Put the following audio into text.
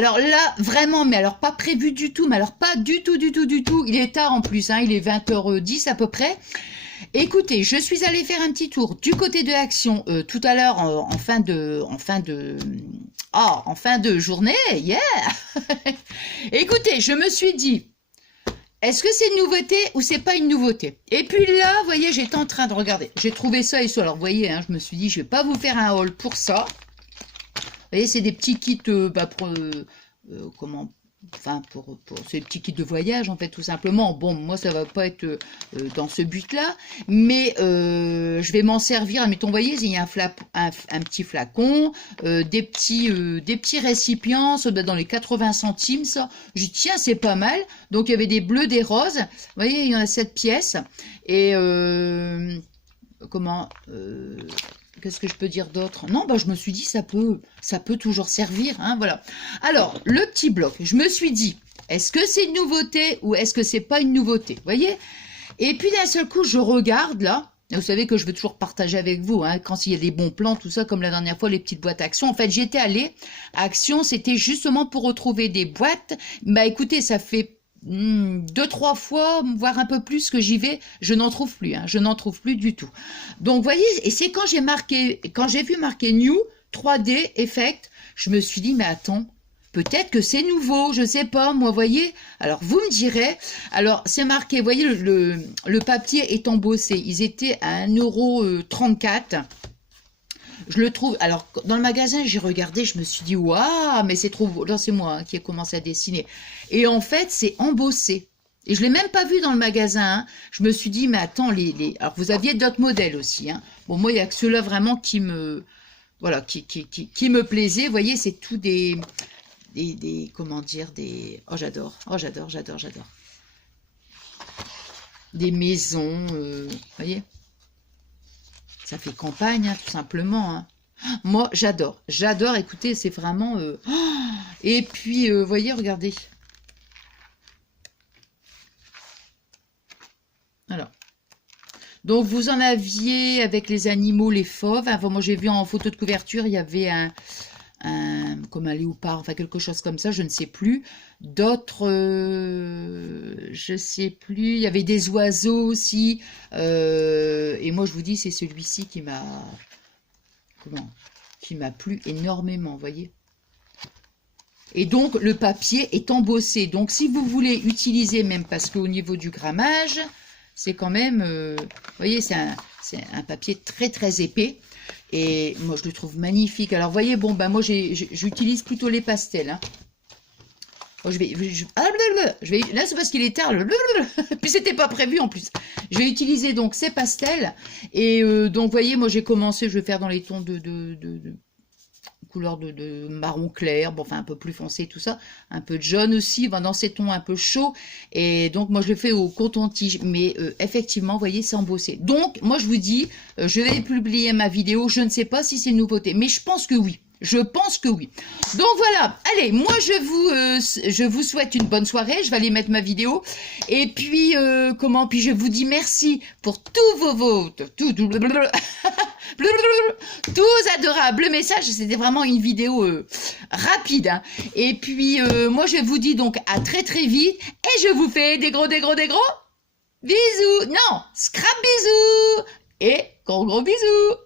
alors là, vraiment, mais alors pas prévu du tout, mais alors pas du tout, du tout, du tout. Il est tard en plus, hein, il est 20h10 à peu près. Écoutez, je suis allée faire un petit tour du côté de Action tout à l'heure en fin de journée, yeah. Écoutez, je me suis dit, est-ce que c'est une nouveauté ou c'est pas une nouveauté? Et puis là, vous voyez, j'étais en train de regarder. J'ai trouvé ça et ça. Alors, vous voyez, hein, je me suis dit, je vais pas vous faire un haul pour ça. Vous voyez, c'est des petits kits pour ces petits kits de voyage, en fait, tout simplement. Bon, moi, ça va pas être dans ce but-là, mais je vais m'en servir. Mettons, vous voyez, il y a un petit flacon, des petits récipients, ça doit être dans les 80 centimes, ça. Je dis, tiens, c'est pas mal. Donc, il y avait des bleus, des roses. Vous voyez, il y en a 7 pièces. Et qu'est-ce que je peux dire d'autre? Non, bah, je me suis dit, ça peut toujours servir, hein, voilà. Alors, le petit bloc, je me suis dit, est-ce que c'est une nouveauté ou est-ce que c'est pas une nouveauté? Vous voyez? Et puis, d'un seul coup, je regarde, là. Vous savez que je veux toujours partager avec vous, hein, quand il y a des bons plans, tout ça, comme la dernière fois, les petites boîtes Action. En fait, j'étais allée à Action, c'était justement pour retrouver des boîtes. Bah, écoutez, ça fait 2-3 fois, voire un peu plus que j'y vais, je n'en trouve plus, hein, je n'en trouve plus du tout. Donc, vous voyez, et c'est quand j'ai vu marquer New 3D Effect, je me suis dit, mais attends, peut-être que c'est nouveau, je sais pas, moi, voyez. Alors, vous me direz, alors, c'est marqué, vous voyez, le papier est embossé, ils étaient à 1,34 €. Je le trouve, alors dans le magasin, j'ai regardé, je me suis dit, waouh, mais c'est trop beau. Là, c'est moi, hein, qui ai commencé à dessiner. Et en fait, c'est embossé. Et je ne l'ai même pas vu dans le magasin, hein. Je me suis dit, mais attends, alors vous aviez d'autres modèles aussi, hein. Bon, moi, il n'y a que ceux-là vraiment qui me, voilà, qui me plaisaient. Vous voyez, c'est tout comment dire, oh, j'adore. Des maisons, vous voyez. Ça fait campagne, hein, tout simplement, hein. Moi, j'adore, écoutez, c'est vraiment... Et puis, vous voyez, regardez. Alors. Donc, vous en aviez avec les animaux, les fauves. Enfin, moi, j'ai vu en photo de couverture, il y avait comme un léopard, enfin quelque chose comme ça, je ne sais plus. D'autres, je sais plus. Il y avait des oiseaux aussi. Et moi, je vous dis, c'est celui-ci qui m'a plu énormément, vous voyez. Et donc, le papier est embossé. Donc, si vous voulez utiliser, même parce qu'au niveau du grammage, c'est quand même, vous voyez, c'est un papier très, très épais. Et moi, je le trouve magnifique. Alors, vous voyez, bon, ben moi, j'utilise plutôt les pastels, hein. Bon, là, c'est parce qu'il est tard. Puis, c'était pas prévu, en plus. Je vais utiliser, donc, ces pastels. Et donc, vous voyez, moi, j'ai commencé, je vais faire dans les tons de couleur de marron clair, bon, enfin un peu plus foncé, tout ça, un peu de jaune aussi, ben, dans ces tons un peu chauds, et donc moi je le fais au coton-tige, mais effectivement, vous voyez, c'est embossé. Donc, moi je vous dis, je vais publier ma vidéo, je ne sais pas si c'est une nouveauté, mais je pense que oui. Je pense que oui. Donc voilà, allez, moi je vous souhaite une bonne soirée, je vais aller mettre ma vidéo, et puis, puis je vous dis merci pour tous vos votes, tous adorables messages, c'était vraiment une vidéo rapide, hein. Et puis, moi je vous dis donc à très très vite, et je vous fais des gros bisous, non, scrap bisous, et gros bisous.